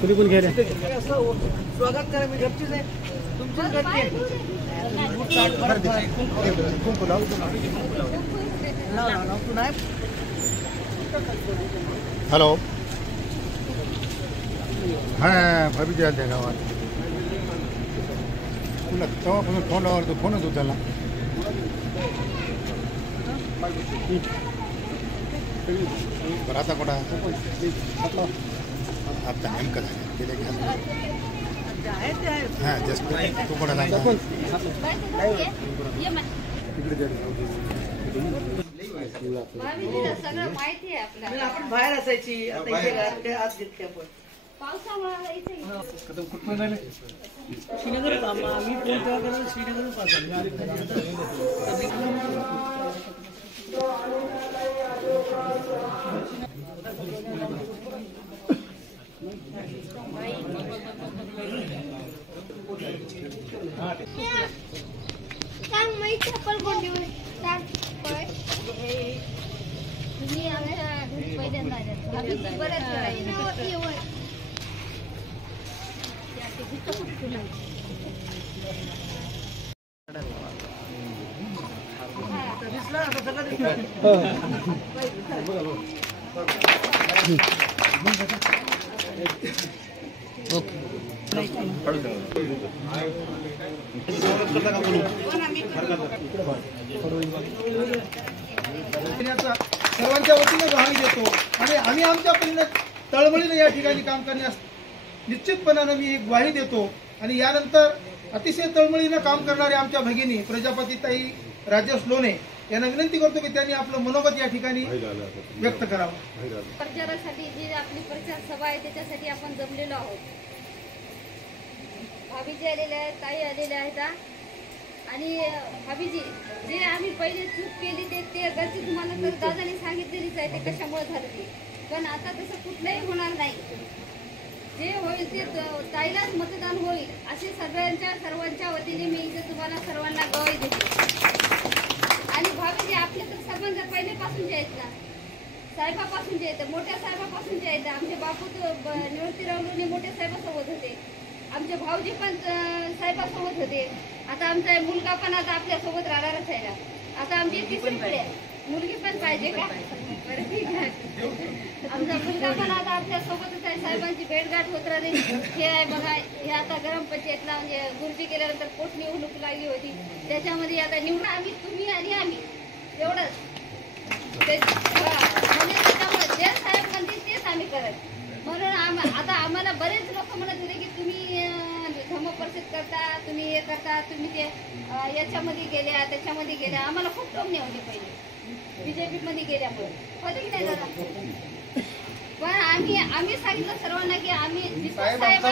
तुम्ही कोण घ्यायला स्वागत करा. मी घरचीच आहे, तुमचीच घरची आहे. हॅलो, हां भाभी द्या त्या गावात तुला तेव्हापासून फोन लावला तो फोनच उचलला. बरं आता कुठं आता नेमकं झालं गेले हां जस्ट तू कुठं लागला सगळं माहिती आहे आपल्याला. आपण बाहेर असायची, आता इथे आत घेतली आपण. पावसामुळे श्रीनगर आम्ही फोन तेव्हा श्रीनगर सांग माहिती चप्पल कोणती सांग. तुम्ही आमच्या घरी पहिल्यांदा आम्ही बऱ्याच सर्वांच्या वतीने ग्वाही देतो आणि आम्ही आमच्या परीने तळमळीने या ठिकाणी काम करण्यास निश्चितपणाने मी एक ग्वाही देतो. आणि यानंतर अतिशय तळमळीने काम करणारे आमच्या भगिनी प्रजापतीताई राजेश लोणे यांना विनंती करतो की त्यांनी आपलं मनोगत या ठिकाणी व्यक्त करावं. प्रचारासाठी जी आपली प्रचार सभा आहे त्याच्यासाठी आपण जमलेलो आहोत. भाभीजी आलेल्या आहेत, ताई आलेल्या आहेत. आणि भाभीजी जे आम्ही पहिले चूक केली ते गलती तुम्हाला तर दादाने सांगितलेलीच आहे ते कशामुळे झालं ते. पण आता तसं कुठलंही होणार नाही. जे होईल ते ताईलाच मतदान होईल असे सर्वांच्या वतीने मी इथे तुम्हाला सर्वांना ग्वाही देते. आणि भाभीजी आपले तर संबंध पहिलेपासून जे आहेत ना, साहेबापासून जे आहेत, मोठ्या साहेबापासून जे आहेत. आमचे बापू निवृत्तीराव मोठ्या साहेबासोबत होते, आमचे भाऊजी पण साहेबासोबत होते. आता आमचा मुलगा पण आता आपल्यासोबत राहणारच आहे ना. आता आमची तिसरी पिढी आहे, मुलगी पण पाहिजे का? बरं ठीक आहे. आमचा मुलगा पण आता आपल्यासोबतच आहे. साहेबांची भेटगाठ होत राहते. हे आहे बघा, हे आता ग्रामपंचायतला म्हणजे गुरुजी केल्यानंतर पोटनिवडणूक लागली होती, त्याच्यामध्ये आता निवडून आम्ही, तुम्ही आणि आम्ही एवढंच. म्हणजे त्याच्यामुळे जे साहेब म्हणतील तेच आम्ही करत. म्हणून आता आम्हाला बरेच लोक म्हणत होते की तुम्ही धम्म परिषद करता, तुम्ही हे करता, तुम्ही ते याच्यामध्ये गेल्या त्याच्यामध्ये गेल्या. आम्हाला खूप टोमणे होते पहिले बीजेपी मध्ये गेल्यामुळे, होते की नाही दादा? पण आम्ही सांगितलं सर्वांना की आम्ही साहेब